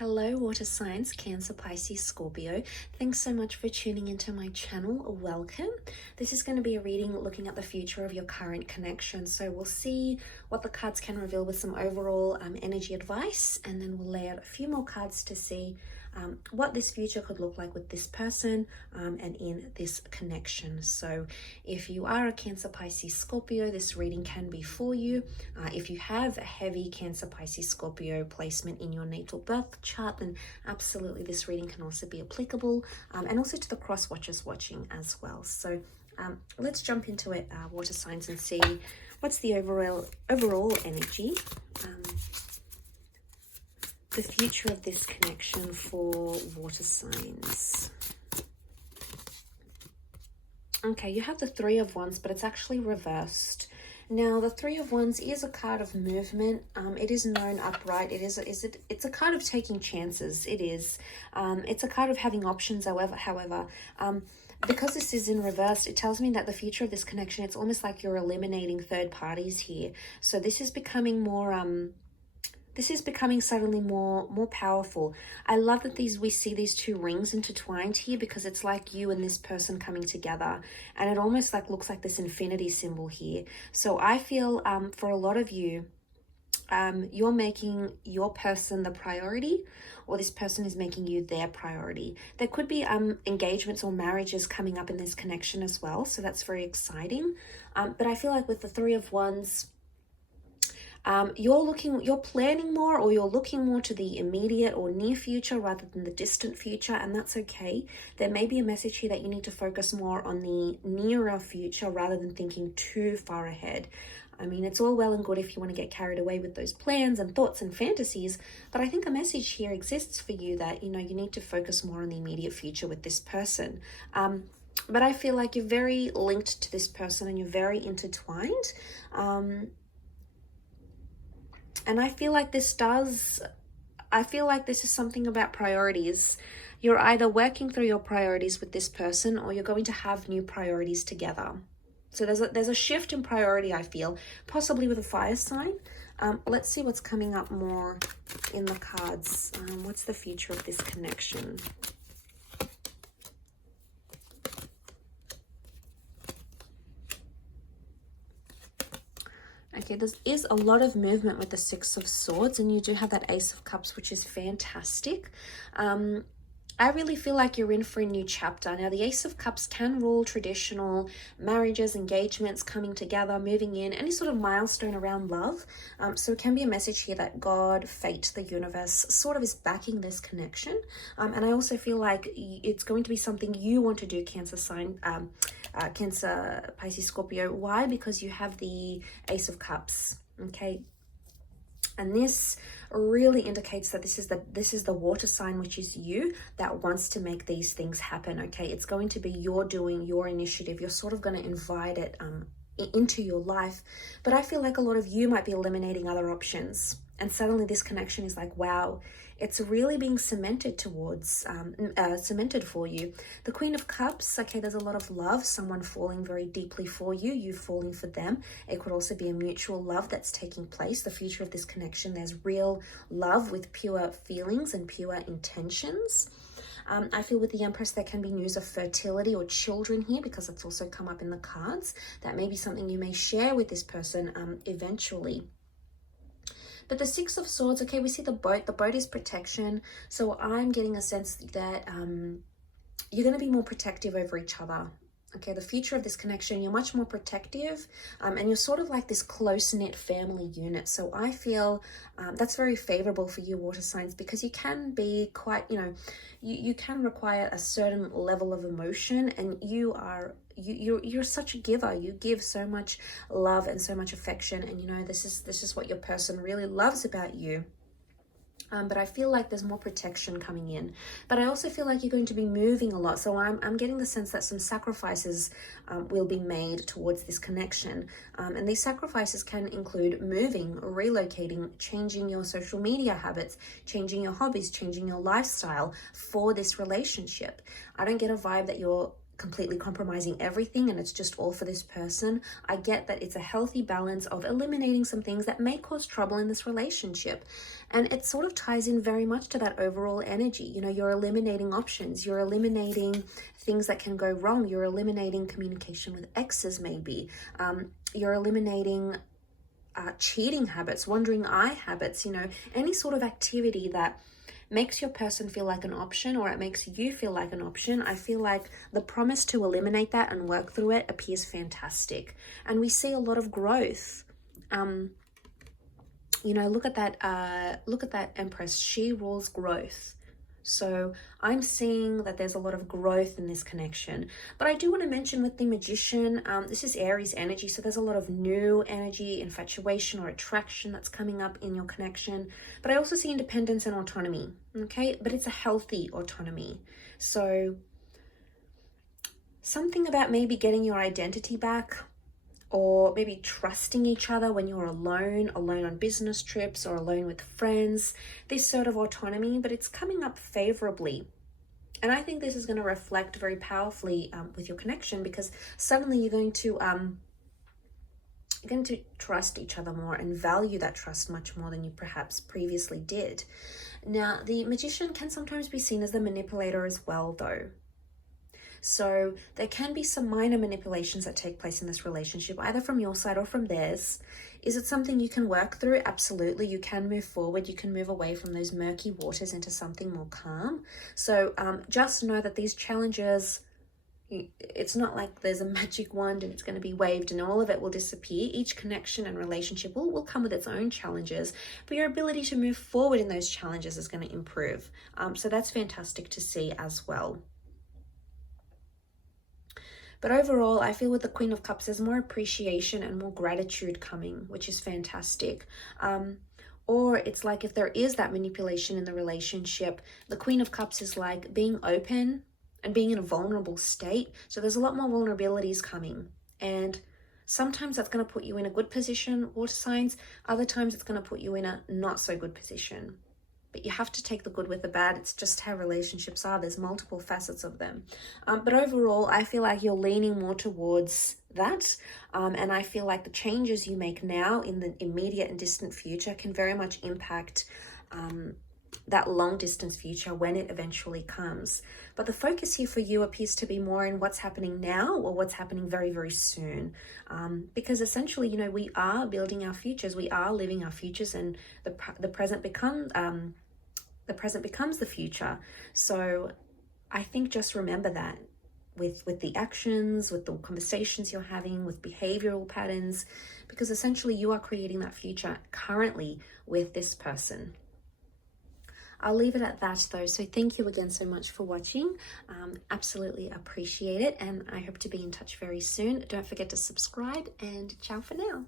Hello, water signs, Cancer, Pisces, Scorpio. Thanks so much for tuning into my channel. Welcome. This is going to be a reading looking at the future of your current connection. So we'll see what the cards can reveal with some overall energy advice, and then we'll lay out a few more cards to see what this future could look like with this person and in this connection. So if you are a Cancer, Pisces, Scorpio, this reading can be for you. If you have a heavy Cancer, Pisces, Scorpio placement in your natal birth chart, then absolutely this reading can also be applicable, and also to the cross watchers watching as well. So let's jump into it, water signs, and see what's the overall energy, the future of this connection for water signs. Okay, you have the Three of Wands, but it's actually reversed. Now, the Three of Wands is a card of movement. It is known upright. It's a card of taking chances. It is. It's a card of having options. However, because this is in reverse, it tells me that the future of this connection, it's almost like you're eliminating third parties here. So this is becoming more suddenly more powerful. I love that we see these two rings intertwined here, because it's like you and this person coming together, and it almost looks like this infinity symbol here. So I feel for a lot of you, you're making your person the priority, or this person is making you their priority. There could be engagements or marriages coming up in this connection as well, so that's very exciting. But I feel like with the Three of Wands, you're planning more, or you're looking more to the immediate or near future rather than the distant future, and that's okay. There may be a message here that you need to focus more on the nearer future rather than thinking too far ahead. I mean, it's all well and good if you want to get carried away with those plans and thoughts and fantasies, but I think a message here exists for you that, you need to focus more on the immediate future with this person. But I feel like you're very linked to this person and you're very intertwined. And I feel like this is something about priorities. You're either working through your priorities with this person, or you're going to have new priorities together. So there's a shift in priority, I feel, possibly with a fire sign. Let's see what's coming up more in the cards. What's the future of this connection? Okay, there is a lot of movement with the Six of Swords, and you do have that Ace of Cups, which is fantastic. I really feel like you're in for a new chapter. Now, the Ace of Cups can rule traditional marriages, engagements, coming together, moving in, any sort of milestone around love. So it can be a message here that God, fate, the universe sort of is backing this connection. And I also feel like it's going to be something you want to do, Cancer, Pisces, Scorpio. Why? Because you have the Ace of Cups, okay? And this really indicates that this is the water sign, which is you, that wants to make these things happen, okay? It's going to be your doing, your initiative. You're sort of going to invite it into your life. But I feel like a lot of you might be eliminating other options. And suddenly this connection is like, wow, it's really being cemented cemented for you. The Queen of Cups, okay, there's a lot of love, someone falling very deeply for you, you falling for them. It could also be a mutual love that's taking place. The future of this connection, there's real love with pure feelings and pure intentions. I feel with the Empress, there can be news of fertility or children here, because it's also come up in the cards. That may be something you may share with this person eventually. But the Six of Swords, okay, we see the boat. The boat is protection. So I'm getting a sense that you're going to be more protective over each other. Okay, the future of this connection, you're much more protective, and you're sort of like this close-knit family unit. So I feel that's very favorable for you, water signs, because you can be quite, you can require a certain level of emotion, and you're such a giver. You give so much love and so much affection, and this is what your person really loves about you. But I feel like there's more protection coming in. But I also feel like you're going to be moving a lot. So I'm getting the sense that some sacrifices will be made towards this connection. And these sacrifices can include moving, relocating, changing your social media habits, changing your hobbies, changing your lifestyle for this relationship. I don't get a vibe that you're completely compromising everything and it's just all for this person. I get that it's a healthy balance of eliminating some things that may cause trouble in this relationship. And it sort of ties in very much to that overall energy. You know, you're eliminating options, you're eliminating things that can go wrong, you're eliminating communication with exes maybe, you're eliminating cheating habits, wandering eye habits, you know, any sort of activity that makes your person feel like an option, or it makes you feel like an option. I feel like the promise to eliminate that and work through it appears fantastic. And we see a lot of growth. You know, look at that Empress. She rules growth. So I'm seeing that there's a lot of growth in this connection. But I do want to mention with the Magician, this is Aries energy. So there's a lot of new energy, infatuation or attraction that's coming up in your connection. But I also see independence and autonomy. Okay, but it's a healthy autonomy. So something about maybe getting your identity back, or maybe trusting each other when you're alone on business trips or alone with friends, this sort of autonomy, but it's coming up favorably. And I think this is going to reflect very powerfully with your connection, because suddenly you're going to trust each other more and value that trust much more than you perhaps previously did. Now, the Magician can sometimes be seen as the manipulator as well, though. So there can be some minor manipulations that take place in this relationship, either from your side or from theirs. Is it something you can work through? Absolutely. You can move forward. You can move away from those murky waters into something more calm. So just know that these challenges, it's not like there's a magic wand and it's going to be waved and all of it will disappear. Each connection and relationship will come with its own challenges, but your ability to move forward in those challenges is going to improve. So that's fantastic to see as well. But overall, I feel with the Queen of Cups, there's more appreciation and more gratitude coming, which is fantastic. Or it's like if there is that manipulation in the relationship, the Queen of Cups is like being open and being in a vulnerable state. So there's a lot more vulnerabilities coming. And sometimes that's going to put you in a good position, water signs. Other times it's going to put you in a not so good position. But you have to take the good with the bad. It's just how relationships are. There's multiple facets of them. But overall, I feel like you're leaning more towards that. And I feel like the changes you make now in the immediate and distant future can very much impact that long distance future when it eventually comes. But the focus here for you appears to be more in what's happening now or what's happening very, very soon. Because essentially, you know, we are building our futures. We are living our futures, and the present becomes the future. So I think just remember that with the actions, with the conversations you're having, with behavioral patterns, because essentially you are creating that future currently with this person. I'll leave it at that though. So thank you again so much for watching. Absolutely appreciate it. And I hope to be in touch very soon. Don't forget to subscribe, and ciao for now.